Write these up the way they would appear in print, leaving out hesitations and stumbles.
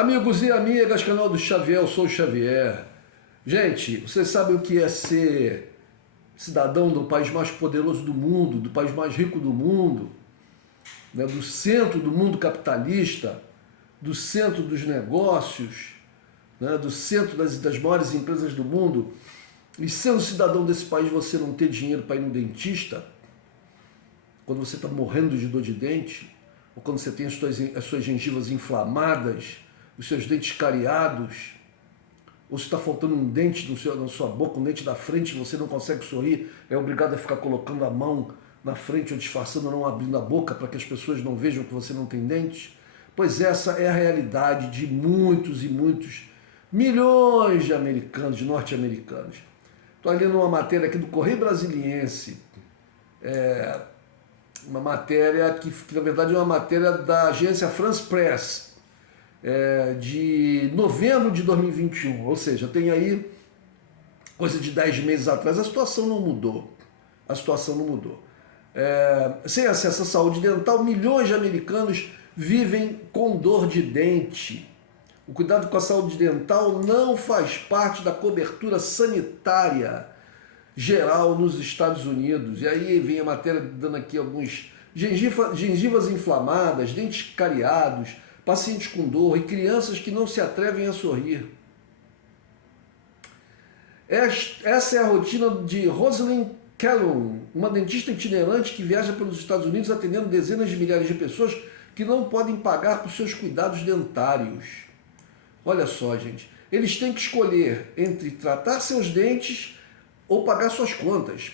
Amigos e amigas, canal do Xavier, eu sou o Xavier. Gente, vocês sabem o que é ser cidadão do país mais poderoso do mundo, do país mais rico do mundo, né, do centro do mundo capitalista, do centro dos negócios, né, do centro das maiores empresas do mundo, e sendo cidadão desse país você não ter dinheiro para ir no dentista, quando você está morrendo de dor de dente, ou quando você tem as suas gengivas inflamadas, os seus dentes cariados, ou se está faltando um dente na sua boca, um dente da frente, você não consegue sorrir, é obrigado a ficar colocando a mão na frente ou disfarçando, não abrindo a boca para que as pessoas não vejam que você não tem dentes. Pois essa é a realidade de muitos e muitos milhões de americanos, de norte-americanos. Estou lendo uma matéria aqui do Correio Brasiliense, uma matéria que na verdade é uma matéria da agência France Press, de novembro de 2021, ou seja, tem aí coisa de 10 meses atrás. A situação não mudou. A situação não mudou. Sem acesso à saúde dental, milhões de americanos vivem com dor de dente. O cuidado com a saúde dental não faz parte da cobertura sanitária geral nos Estados Unidos. E aí vem a matéria dando aqui alguns gengivas inflamadas, dentes cariados, pacientes com dor e crianças que não se atrevem a sorrir. Essa é a rotina de Rosalind Callum, uma dentista itinerante que viaja pelos Estados Unidos atendendo dezenas de milhares de pessoas que não podem pagar por seus cuidados dentários. Olha só, gente, eles têm que escolher entre tratar seus dentes ou pagar suas contas,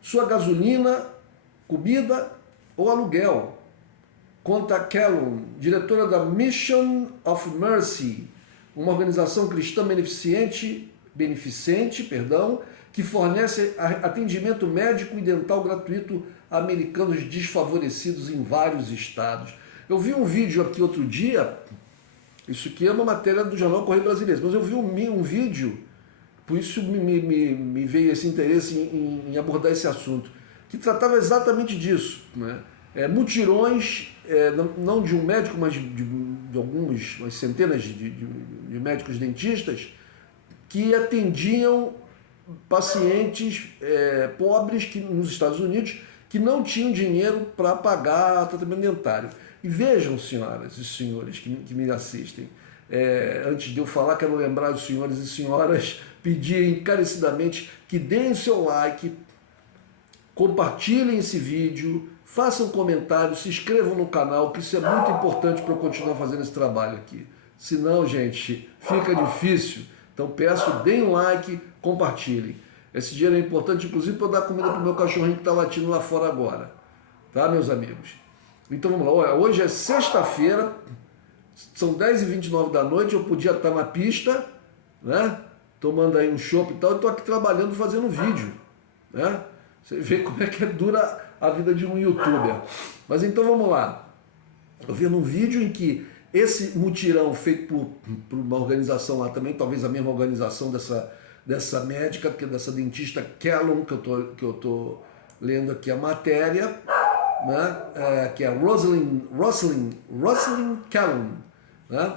sua gasolina, comida ou aluguel. Conta Callum, diretora da Mission of Mercy, uma organização cristã beneficente, que fornece atendimento médico e dental gratuito a americanos desfavorecidos em vários estados. Eu vi um vídeo aqui outro dia, isso aqui é uma matéria do jornal Correio Brasiliense, mas eu vi um vídeo, por isso me veio esse interesse em abordar esse assunto, que tratava exatamente disso, né? Mutirões, não de um médico, mas de umas centenas de médicos dentistas que atendiam pacientes pobres nos Estados Unidos que não tinham dinheiro para pagar tratamento dentário. E vejam, senhoras e senhores que me assistem, antes de eu falar, quero lembrar os senhores e senhoras, pedir encarecidamente que deem seu like, compartilhem esse vídeo, façam comentários, se inscrevam no canal, que isso é muito importante para eu continuar fazendo esse trabalho aqui. Senão, gente, fica difícil. Então peço, deem um like, compartilhem. Esse dinheiro é importante, inclusive, para eu dar comida para o meu cachorrinho que está latindo lá fora agora. Tá, meus amigos? Então vamos lá. Hoje é sexta-feira, são 10h29 da noite, eu podia estar na pista, né? Tomando aí um chopp e tal, eu estou aqui trabalhando, fazendo vídeo, né? Você vê como é que é dura a vida de um youtuber. Mas então vamos lá. Eu vi num vídeo em que esse mutirão feito por uma organização lá também, talvez a mesma organização dessa médica, dessa dentista Callum, que eu tô lendo aqui a matéria, né? Que é Rosalind Callum, né?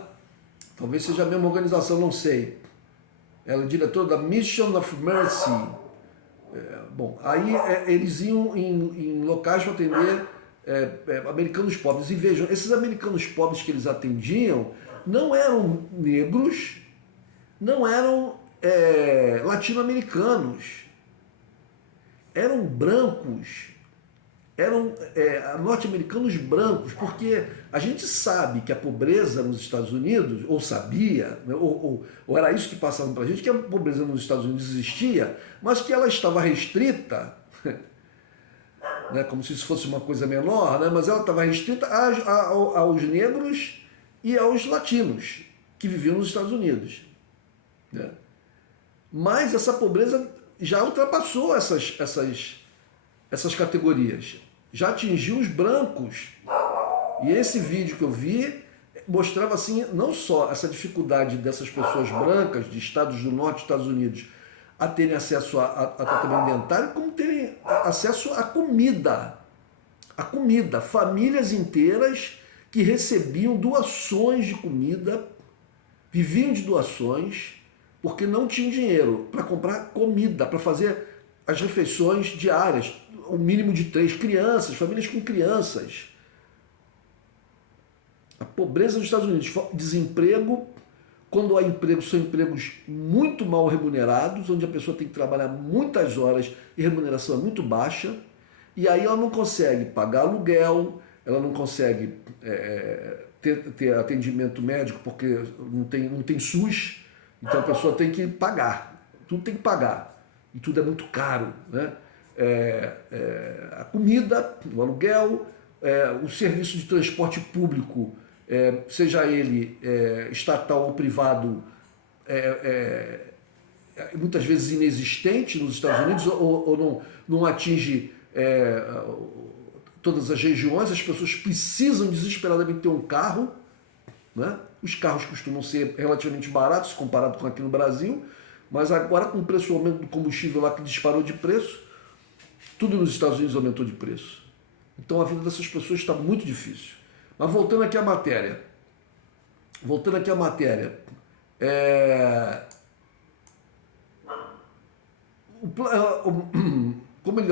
Talvez seja a mesma organização, não sei. Ela é diretora da Mission of Mercy. Bom, aí eles iam em locais para atender americanos pobres. E vejam, esses americanos pobres que eles atendiam não eram negros, não eram latino-americanos, eram brancos, eram norte-americanos brancos, porque a gente sabe que a pobreza nos Estados Unidos, ou sabia, né, ou era isso que passavam para a gente, que a pobreza nos Estados Unidos existia, mas que ela estava restrita, né, como se isso fosse uma coisa menor, né, mas ela estava restrita aos negros e aos latinos que viviam nos Estados Unidos, né? Mas essa pobreza já ultrapassou essas categorias, já atingiu os brancos. E esse vídeo que eu vi mostrava assim, não só essa dificuldade dessas pessoas brancas de estados do norte dos Estados Unidos a terem acesso a tratamento dentário, como terem acesso à comida. A comida, famílias inteiras que recebiam doações de comida viviam de doações porque não tinham dinheiro para comprar comida, para fazer as refeições diárias, o mínimo de 3 crianças, famílias com crianças. A pobreza nos Estados Unidos, desemprego, quando há emprego, são empregos muito mal remunerados, onde a pessoa tem que trabalhar muitas horas e remuneração é muito baixa, e aí ela não consegue pagar aluguel, ela não consegue ter atendimento médico porque não tem SUS, então a pessoa tem que pagar, tudo tem que pagar, e tudo é muito caro, né? A comida, o aluguel, o serviço de transporte público, seja ele estatal ou privado, muitas vezes inexistente nos Estados Unidos ou não atinge todas as regiões. As pessoas precisam desesperadamente ter um carro, né? Os carros costumam ser relativamente baratos comparado com aqui no Brasil, mas agora com o preço aumento do combustível lá que disparou de preço, tudo nos Estados Unidos aumentou de preço. Então a vida dessas pessoas está muito difícil. Mas voltando aqui à matéria.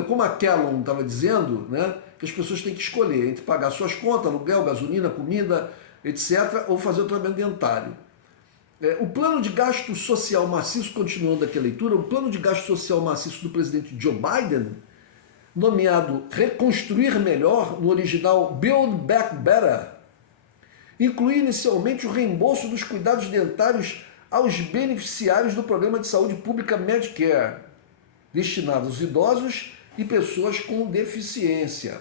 Como a Kellogg estava dizendo, né, que as pessoas têm que escolher entre pagar suas contas, aluguel, gasolina, comida, etc., ou fazer o tratamento dentário. O plano de gasto social maciço, continuando aqui a leitura, o plano de gasto social maciço do presidente Joe Biden, nomeado Reconstruir Melhor, no original Build Back Better, inclui inicialmente o reembolso dos cuidados dentários aos beneficiários do Programa de Saúde Pública Medicare, destinado aos idosos e pessoas com deficiência.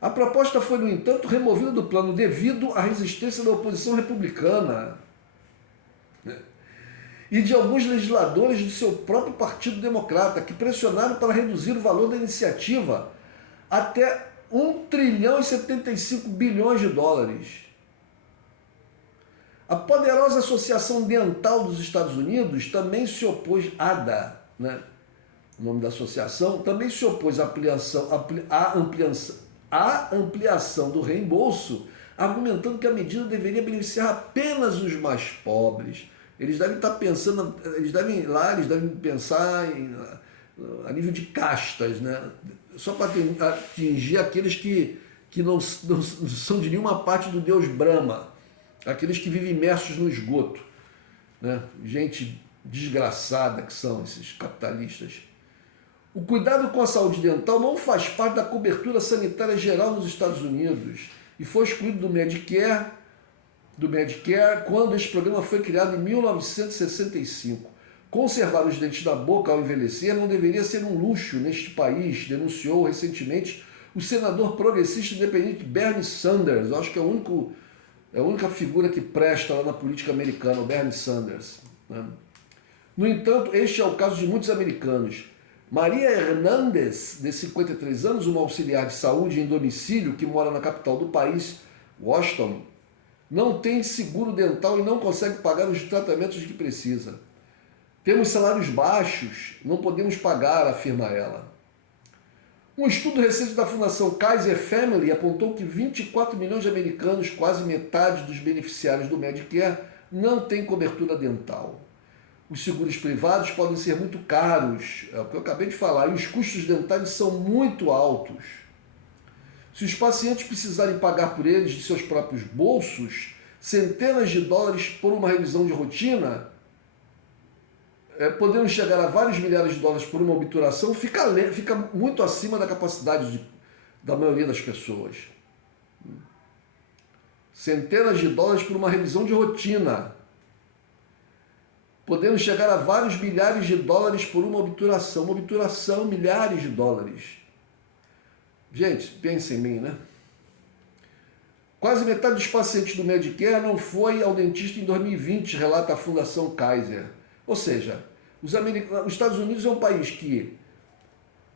A proposta foi, no entanto, removida do plano devido à resistência da oposição republicana e de alguns legisladores do seu próprio Partido Democrata, que pressionaram para reduzir o valor da iniciativa até 1 trilhão e 75 bilhões de dólares. A poderosa Associação Dental dos Estados Unidos também se opôs, ADA, né? O nome da associação, também se opôs à ampliação do reembolso, argumentando que a medida deveria beneficiar apenas os mais pobres. Eles devem estar pensando, eles devem pensar a nível de castas, né? Só para atingir aqueles que não são de nenhuma parte do Deus Brahma, aqueles que vivem imersos no esgoto, né? Gente desgraçada que são esses capitalistas. O cuidado com a saúde dental não faz parte da cobertura sanitária geral nos Estados Unidos e foi excluído do Medicare quando esse programa foi criado em 1965. Conservar os dentes da boca ao envelhecer não deveria ser um luxo neste país, denunciou recentemente o senador progressista independente Bernie Sanders. Eu acho que é a única figura que presta lá na política americana, o Bernie Sanders, né? No entanto, este é o caso de muitos americanos. Maria Hernandes, de 53 anos, uma auxiliar de saúde em domicílio que mora na capital do país, Washington, não tem seguro dental e não consegue pagar os tratamentos de que precisa. Temos salários baixos, não podemos pagar, afirma ela. Um estudo recente da Fundação Kaiser Family apontou que 24 milhões de americanos, quase metade dos beneficiários do Medicare, não têm cobertura dental. Os seguros privados podem ser muito caros, é o que eu acabei de falar, e os custos dentários são muito altos. Se os pacientes precisarem pagar por eles de seus próprios bolsos, centenas de dólares por uma revisão de rotina, podendo chegar a vários milhares de dólares por uma obturação, fica muito acima da capacidade da maioria das pessoas. Centenas de dólares por uma revisão de rotina, podendo chegar a vários milhares de dólares por uma obturação. Uma obturação, milhares de dólares. Gente, pensem em mim, né? Quase metade dos pacientes do Medicare não foi ao dentista em 2020, relata a Fundação Kaiser. Ou seja, os Estados Unidos é um país que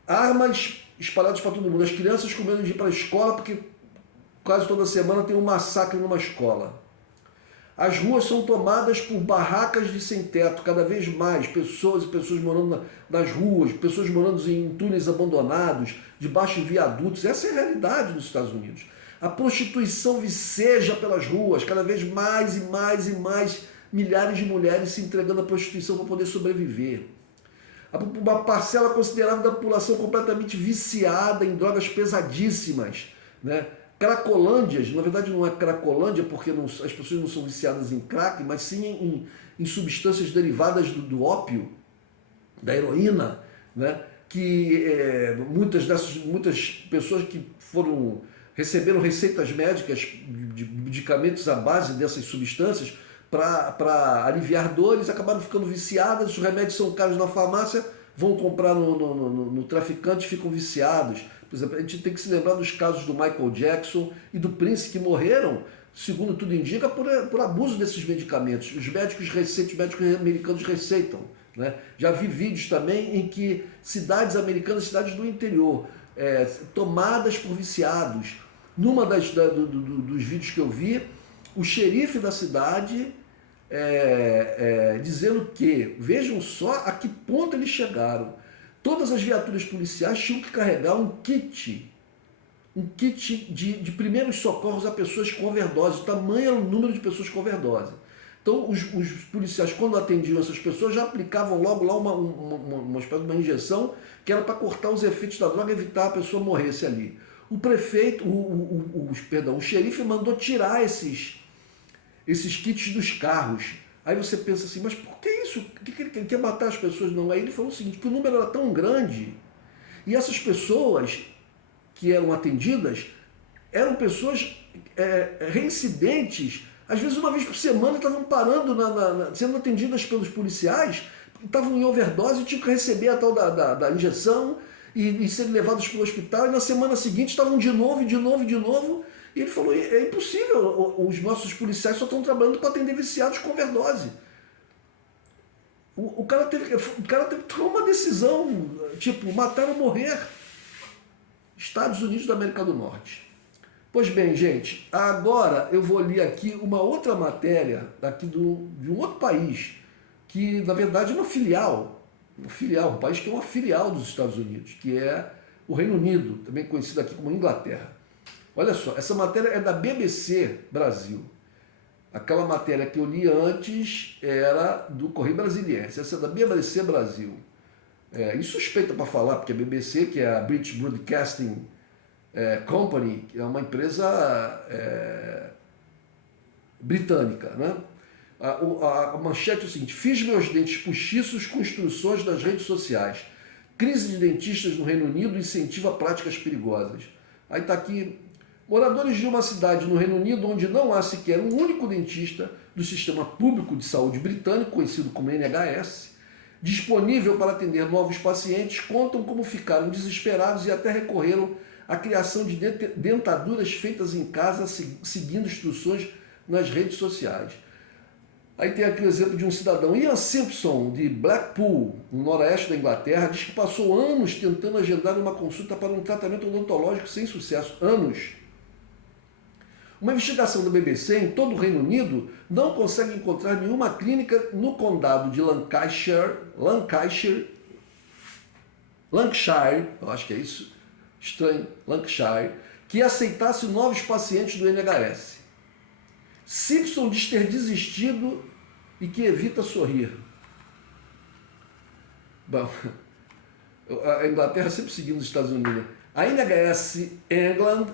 armas espalhadas para todo mundo, as crianças com medo de ir para a escola porque quase toda semana tem um massacre numa escola. As ruas são tomadas por barracas de sem-teto, cada vez mais, pessoas morando nas ruas, pessoas morando em túneis abandonados, debaixo de viadutos. Essa é a realidade dos Estados Unidos. A prostituição viceja pelas ruas, cada vez mais e mais e mais milhares de mulheres se entregando à prostituição para poder sobreviver. Uma parcela considerável da população completamente viciada em drogas pesadíssimas, né? Cracolândias, na verdade não é Cracolândia porque as pessoas não são viciadas em crack, mas sim em substâncias derivadas do ópio, da heroína, né? Que muitas pessoas que receberam receitas médicas de medicamentos à base dessas substâncias para aliviar dores, acabaram ficando viciadas, os remédios são caros na farmácia, vão comprar no traficante e ficam viciados. Por exemplo, a gente tem que se lembrar dos casos do Michael Jackson e do Prince, que morreram, segundo tudo indica, por abuso desses medicamentos. Os médicos americanos receitam. Né? Já vi vídeos também em que cidades americanas, cidades do interior, tomadas por viciados. Numa dos vídeos que eu vi, o xerife da cidade dizendo que, vejam só a que ponto eles chegaram. Todas as viaturas policiais tinham que carregar um kit de primeiros socorros a pessoas com overdose, tamanho era o número de pessoas com overdose. Então, os policiais, quando atendiam essas pessoas, já aplicavam logo lá uma espécie de uma injeção que era para cortar os efeitos da droga e evitar a pessoa morresse ali. O prefeito, o xerife mandou tirar esses kits dos carros. Aí você pensa assim, mas por que isso? Por que ele quer matar as pessoas? Não. Aí ele falou o seguinte, que o número era tão grande e essas pessoas que eram atendidas eram pessoas reincidentes. Às vezes, uma vez por semana, estavam parando, sendo atendidas pelos policiais, estavam em overdose e tinham que receber a tal da injeção e serem levados para o hospital. E na semana seguinte estavam de novo. E ele falou, é impossível, os nossos policiais só estão trabalhando para atender viciados com overdose. O cara teve que tomar uma decisão, tipo, matar ou morrer. Estados Unidos da América do Norte. Pois bem, gente, agora eu vou ler aqui uma outra matéria daqui de um outro país, que na verdade é um país que é uma filial dos Estados Unidos, que é o Reino Unido, também conhecido aqui como Inglaterra. Olha só, essa matéria é da BBC Brasil. Aquela matéria que eu li antes era do Correio Brasiliense, essa é da BBC Brasil. Insuspeita para falar, porque a BBC, que é a British Broadcasting Company, que é uma empresa britânica, né? A manchete é o seguinte: fiz meus dentes postiços com instruções das redes sociais. Crise de dentistas no Reino Unido incentiva práticas perigosas. Aí está aqui: moradores de uma cidade no Reino Unido onde não há sequer um único dentista do sistema público de saúde britânico, conhecido como NHS, disponível para atender novos pacientes, contam como ficaram desesperados e até recorreram à criação de dentaduras feitas em casa, seguindo instruções nas redes sociais. Aí tem aqui o exemplo de um cidadão, Ian Simpson, de Blackpool, no noroeste da Inglaterra, diz que passou anos tentando agendar uma consulta para um tratamento odontológico sem sucesso. Anos. Uma investigação da BBC em todo o Reino Unido não consegue encontrar nenhuma clínica no condado de Lancashire, eu acho que é isso, estranho, Lancashire, que aceitasse novos pacientes do NHS. Simpson diz ter desistido e que evita sorrir. Bom, a Inglaterra sempre seguindo os Estados Unidos. A NHS England,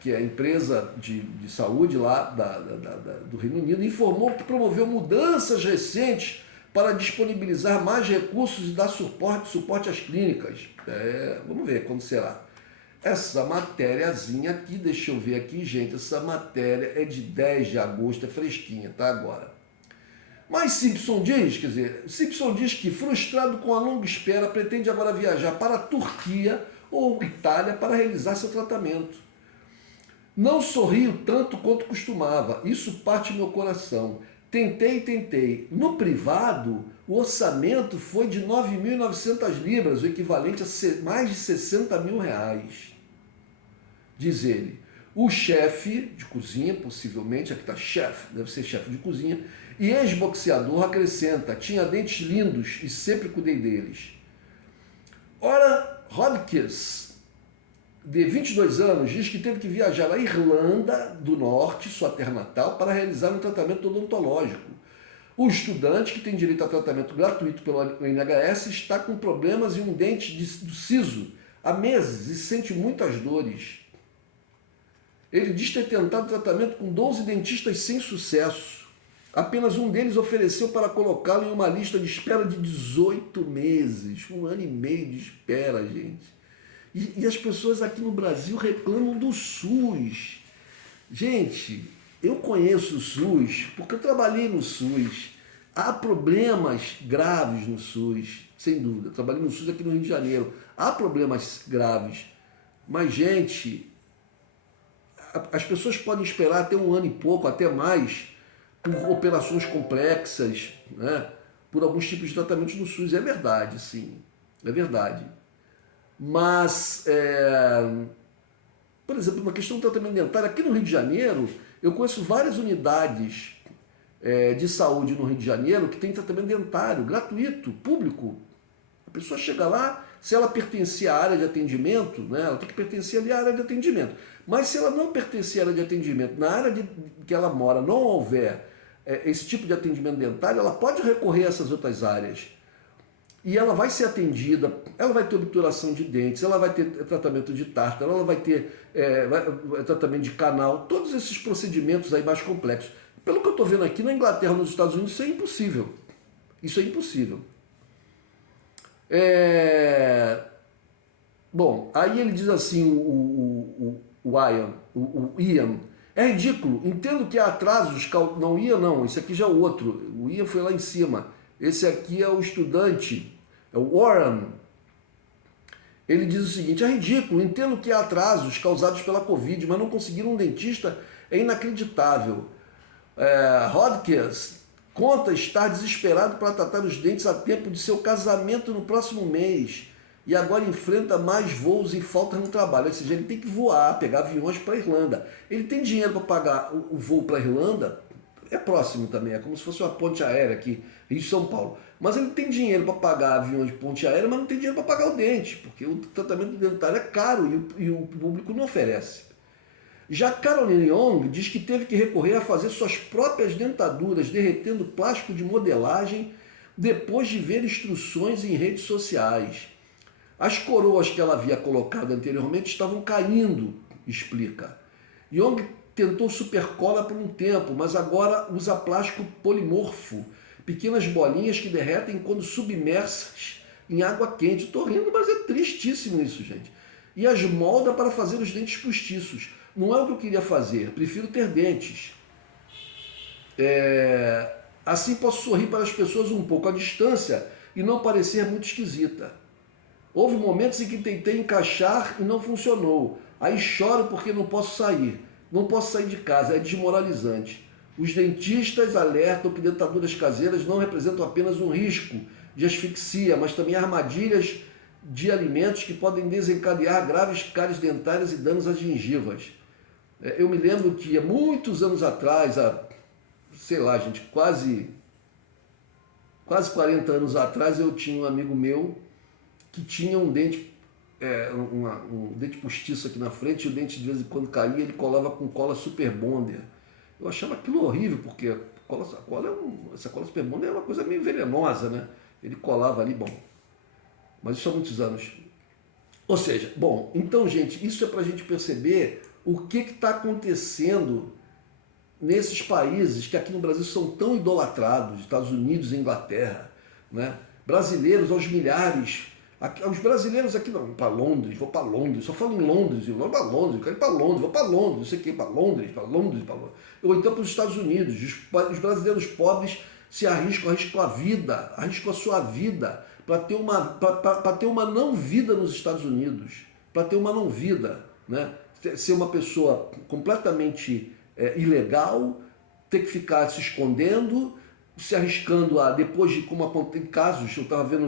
que é a empresa de saúde lá do Reino Unido, informou que promoveu mudanças recentes para disponibilizar mais recursos e dar suporte às clínicas. Vamos ver quando será. Essa matériazinha aqui, deixa eu ver aqui, gente, essa matéria é de 10 de agosto, é fresquinha, tá agora. Mas Simpson diz que, frustrado com a longa espera, pretende agora viajar para a Turquia ou Itália para realizar seu tratamento. Não sorrio tanto quanto costumava, isso parte meu coração. Tentei. No privado, o orçamento foi de 9.900 libras, o equivalente a mais de 60 mil reais. Diz ele. O chefe de cozinha, possivelmente, aqui está chefe, deve ser chefe de cozinha, e ex-boxeador acrescenta, tinha dentes lindos e sempre cuidei deles. Ora, Hodgkins, de 22 anos, diz que teve que viajar à Irlanda do Norte, sua terra natal, para realizar um tratamento odontológico. O estudante, que tem direito a tratamento gratuito pelo NHS, está com problemas em um dente do siso há meses e sente muitas dores. Ele diz ter tentado tratamento com 12 dentistas sem sucesso. Apenas um deles ofereceu para colocá-lo em uma lista de espera de 18 meses. 1 ano e meio de espera, gente. E as pessoas aqui no Brasil reclamam do SUS. Gente, eu conheço o SUS porque eu trabalhei no SUS. Há problemas graves no SUS, sem dúvida. Eu trabalhei no SUS aqui no Rio de Janeiro. Há problemas graves. Mas, gente, as pessoas podem esperar até 1 ano e pouco, até mais, por operações complexas, né? Por alguns tipos de tratamentos no SUS. É verdade, sim. É verdade. Mas, por exemplo, uma questão do tratamento dentário, aqui no Rio de Janeiro, eu conheço várias unidades de saúde no Rio de Janeiro que tem tratamento dentário gratuito, público. A pessoa chega lá, se ela pertencer à área de atendimento, né, ela tem que pertencer ali à área de atendimento. Mas se ela não pertencer à área de atendimento, na área que ela mora não houver esse tipo de atendimento dentário, ela pode recorrer a essas outras áreas. E ela vai ser atendida, ela vai ter obturação de dentes, ela vai ter tratamento de tártaro, ela vai ter tratamento de canal, todos esses procedimentos aí mais complexos. Pelo que eu estou vendo aqui, na Inglaterra, nos Estados Unidos, isso é impossível. Isso é impossível. Bom, aí ele diz assim, o Ian, é ridículo, entendo que há atrasos, não, Ian não, esse aqui já é o outro, o Ian foi lá em cima, esse aqui é o estudante, é o Warren. Ele diz o seguinte, é ridículo, entendo que há atrasos causados pela Covid, mas não conseguir um dentista é inacreditável. Hodgkins conta estar desesperado para tratar os dentes a tempo de seu casamento no próximo mês e agora enfrenta mais voos e faltas no trabalho. Ou seja, ele tem que voar, pegar aviões para a Irlanda. Ele tem dinheiro para pagar o voo para a Irlanda, é próximo também, é como se fosse uma ponte aérea aqui, Rio de São Paulo. Mas ele tem dinheiro para pagar aviões de ponte aérea, mas não tem dinheiro para pagar o dente, porque o tratamento dentário é caro e o público não oferece. Já Caroline Young diz que teve que recorrer a fazer suas próprias dentaduras, derretendo plástico de modelagem depois de ver instruções em redes sociais. As coroas que ela havia colocado anteriormente estavam caindo, explica. Young tentou supercola por um tempo, mas agora usa plástico polimorfo, pequenas bolinhas que derretem quando submersas em água quente. Estou rindo, mas é tristíssimo isso, gente. E as molda para fazer os dentes postiços. Não é o que eu queria fazer, prefiro ter dentes. Assim posso sorrir para as pessoas um pouco à distância e não parecer muito esquisita. Houve momentos em que tentei encaixar e não funcionou. Aí choro porque não posso sair. Não posso sair de casa, é desmoralizante. Os dentistas alertam que dentaduras caseiras não representam apenas um risco de asfixia, mas também armadilhas de alimentos que podem desencadear graves cáries dentárias e danos às gengivas. Eu me lembro que há muitos anos atrás, sei lá, gente, quase 40 anos atrás, eu tinha um amigo meu que tinha um dente, um dente postiço aqui na frente, e o dente de vez em quando caía, ele colava com cola Super Bonder. Eu achava aquilo horrível, porque essa cola Super Bonder é uma coisa meio venenosa, né? Ele colava ali, bom. Mas isso há muitos anos. Ou seja, bom, então, gente, isso é para a gente perceber o que está acontecendo nesses países que aqui no Brasil são tão idolatrados, Estados Unidos e Inglaterra, né? Brasileiros aos milhares. Os brasileiros aqui, não, para Londres, vou para Londres, só falo em Londres, eu vou para Londres, eu quero ir para Londres, vou para Londres, não sei o que, para Londres. Ou então para os Estados Unidos, os brasileiros pobres se arriscam a vida, arriscam a sua vida para ter uma não vida nos Estados Unidos, para ter uma não vida, né? Ser uma pessoa completamente ilegal, ter que ficar se escondendo, se arriscando depois de, como acontece em casos, eu estava vendo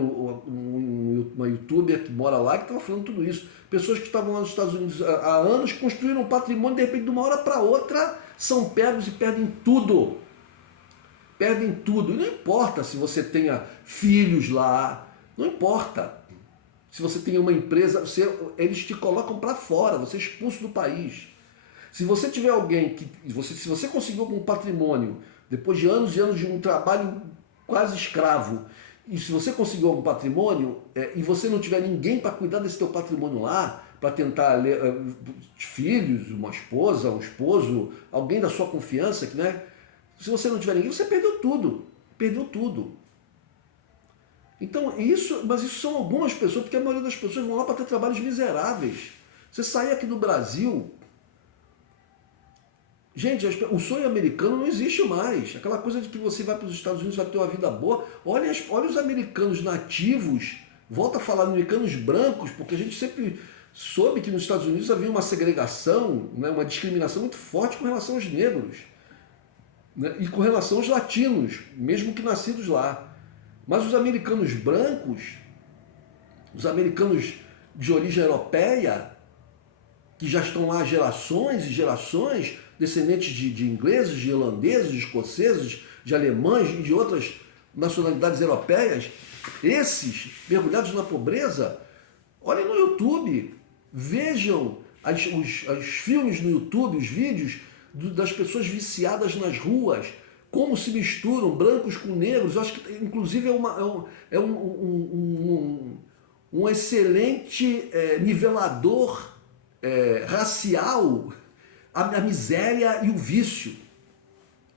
uma youtuber que mora lá que estava falando tudo isso, pessoas que estavam lá nos Estados Unidos há anos, construíram um patrimônio, de repente de uma hora para outra são pegos e perdem tudo. Perdem tudo. E não importa se você tenha filhos lá, não importa. Se você tem uma empresa, eles te colocam para fora, você é expulso do país. Se você tiver alguém que. Se você conseguiu algum patrimônio, depois de anos e anos de um trabalho quase escravo, e se você conseguiu algum patrimônio e você não tiver ninguém para cuidar desse teu patrimônio lá, para tentar filhos, uma esposa, um esposo, alguém da sua confiança, que, né? Se você não tiver ninguém, você perdeu tudo. Perdeu tudo. Então, mas isso são algumas pessoas, porque a maioria das pessoas vão lá para ter trabalhos miseráveis. Você sair aqui do Brasil. Gente, o sonho americano não existe mais. Aquela coisa de que você vai para os Estados Unidos e vai ter uma vida boa. Olha os americanos nativos, volta a falar americanos brancos, porque a gente sempre soube que nos Estados Unidos havia uma segregação, né, uma discriminação muito forte com relação aos negros, né, e com relação aos latinos, mesmo que nascidos lá. Mas os americanos brancos, os americanos de origem europeia, que já estão lá há gerações e gerações, descendentes de ingleses, de irlandeses, de escoceses, de alemães e de outras nacionalidades europeias, esses, mergulhados na pobreza, olhem no YouTube, vejam os filmes no YouTube, os vídeos das pessoas viciadas nas ruas, como se misturam brancos com negros. Eu acho que, inclusive, é um excelente nivelador racial, a miséria e o vício.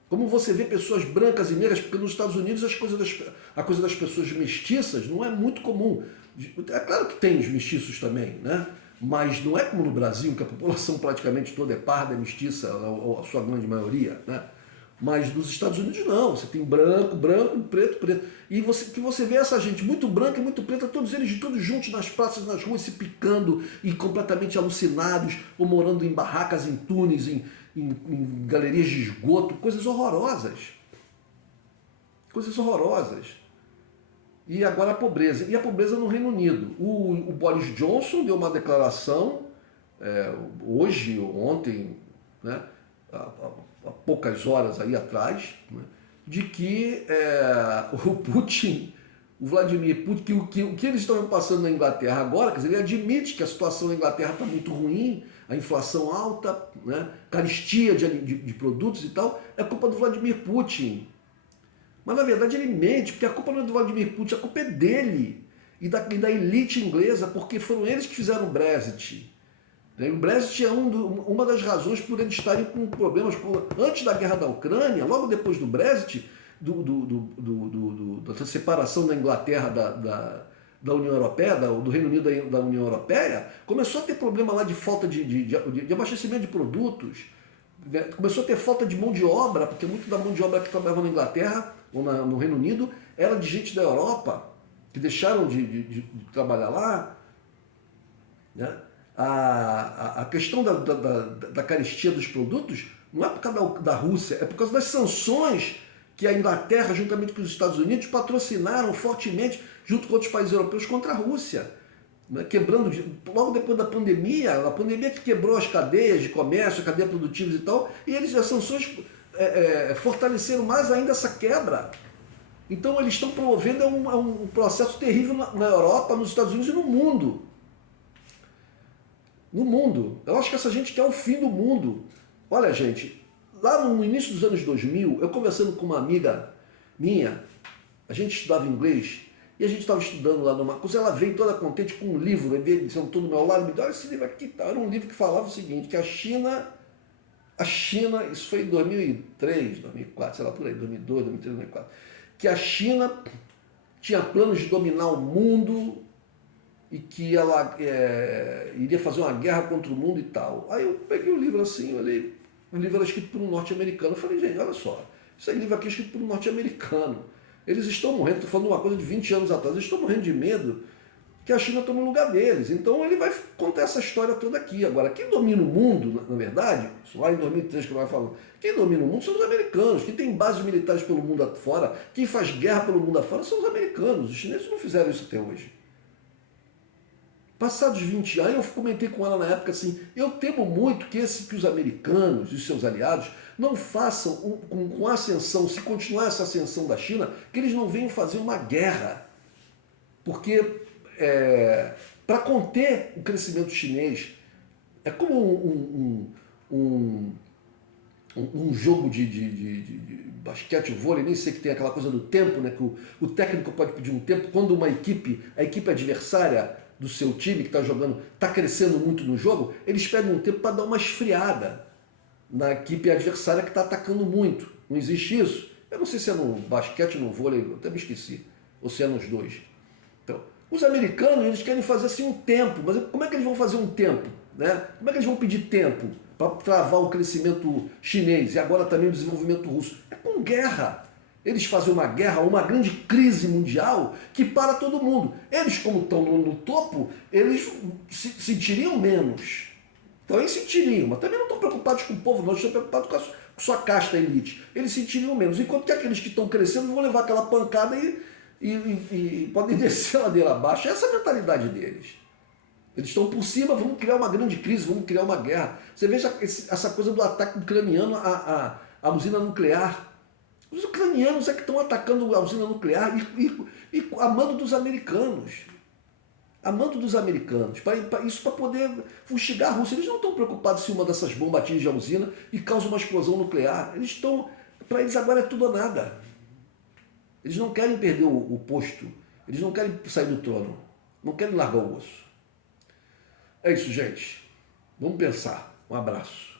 Como você vê pessoas brancas e negras, porque nos Estados Unidos a coisa das pessoas mestiças não é muito comum. É claro que tem os mestiços também, né? Mas não é como no Brasil, que a população praticamente toda é parda, é mestiça, a sua grande maioria, né? Mas nos Estados Unidos não, você tem branco, preto, preto. E você vê essa gente muito branca e muito preta, todos eles todos juntos nas praças, nas ruas, se picando e completamente alucinados, ou morando em barracas, em túneis, em galerias de esgoto, coisas horrorosas. Coisas horrorosas. E agora a pobreza. E a pobreza no Reino Unido. O Boris Johnson deu uma declaração hoje, ontem, né? Há poucas horas aí atrás, né, de que o Putin, o Vladimir Putin, o que eles estão passando na Inglaterra agora, quer dizer, ele admite que a situação na Inglaterra está muito ruim, a inflação alta, né, carestia de produtos e tal, é culpa do Vladimir Putin. Mas na verdade ele mente, porque a culpa não é do Vladimir Putin, a culpa é dele e da elite inglesa, porque foram eles que fizeram o Brexit. O Brexit é uma das razões por eles estarem com problemas. Antes da guerra da Ucrânia, logo depois do Brexit, da separação da Inglaterra da União Europeia, do Reino Unido da União Europeia, começou a ter problema lá de falta de abastecimento de produtos, né? Começou a ter falta de mão de obra, porque muito da mão de obra que trabalhava na Inglaterra ou no Reino Unido era de gente da Europa, que deixaram de trabalhar lá, né? A questão da carestia dos produtos não é por causa da Rússia, é por causa das sanções que a Inglaterra, juntamente com os Estados Unidos, patrocinaram fortemente, junto com outros países europeus, contra a Rússia. Né? Quebrando, logo depois da pandemia, a pandemia que quebrou as cadeias de comércio, cadeias produtivas e tal, e as sanções fortaleceram mais ainda essa quebra. Então eles estão promovendo um processo terrível na Europa, nos Estados Unidos e no mundo. No mundo. Eu acho que essa gente quer o fim do mundo. Olha, gente, lá no início dos anos 2000, eu conversando com uma amiga minha, a gente estudava inglês, e a gente estava estudando lá numa coisa, ela veio toda contente com um livro, sentou do meu lado, me disse, olha esse livro aqui, tá? Era um livro que falava o seguinte, que a China, isso foi em 2003, 2004, sei lá, por aí, 2002, 2003, 2004, que a China tinha planos de dominar o mundo, e que ela iria fazer uma guerra contra o mundo e tal. Aí eu peguei o livro assim, olhei, o livro era escrito por um norte-americano. Eu falei, gente, olha só, esse livro aqui é escrito por um norte-americano. Eles estão morrendo, estou falando uma coisa de 20 anos atrás, eles estão morrendo de medo que a China tome o lugar deles. Então ele vai contar essa história toda aqui. Agora, quem domina o mundo, na verdade, isso lá em 2003 que eu estava falando, quem domina o mundo são os americanos, quem tem bases militares pelo mundo afora, quem faz guerra pelo mundo afora são os americanos. Os chineses não fizeram isso até hoje. Passados 20 anos, eu comentei com ela na época assim, eu temo muito que os americanos e os seus aliados não façam, com a ascensão, se continuar essa ascensão da China, que eles não venham fazer uma guerra. Porque para conter o crescimento chinês. É como um jogo de basquete, vôlei, nem sei que tem aquela coisa do tempo, né? Que o técnico pode pedir um tempo. Quando a equipe adversária do seu time que está jogando, está crescendo muito no jogo, eles pedem um tempo para dar uma esfriada na equipe adversária que está atacando muito. Não existe isso? Eu não sei se é no basquete ou no vôlei, eu até me esqueci. Ou se é nos dois. Então, os americanos, eles querem fazer assim um tempo, mas como é que eles vão fazer um tempo? Né? Como é que eles vão pedir tempo para travar o crescimento chinês e agora também o desenvolvimento russo? É com guerra. Eles fazem uma guerra, uma grande crise mundial que para todo mundo. Eles, como estão no topo, eles se sentiriam menos. Então eles sentiriam, mas também não estão preocupados com o povo, não, estão preocupados com a sua casta elite. Eles sentiriam menos. Enquanto que aqueles que estão crescendo vão levar aquela pancada e podem descer a ladeira abaixo. Essa é a mentalidade deles. Eles estão por cima, vão criar uma grande crise, vão criar uma guerra. Você veja essa coisa do ataque ucraniano à usina nuclear. Os ucranianos é que estão atacando a usina nuclear e a mando dos americanos. A mando dos americanos. Isso para poder fustigar a Rússia. Eles não estão preocupados se uma dessas bombas atinge a usina e causa uma explosão nuclear. Eles estão. Para eles agora é tudo ou nada. Eles não querem perder o posto. Eles não querem sair do trono. Não querem largar o osso. É isso, gente. Vamos pensar. Um abraço.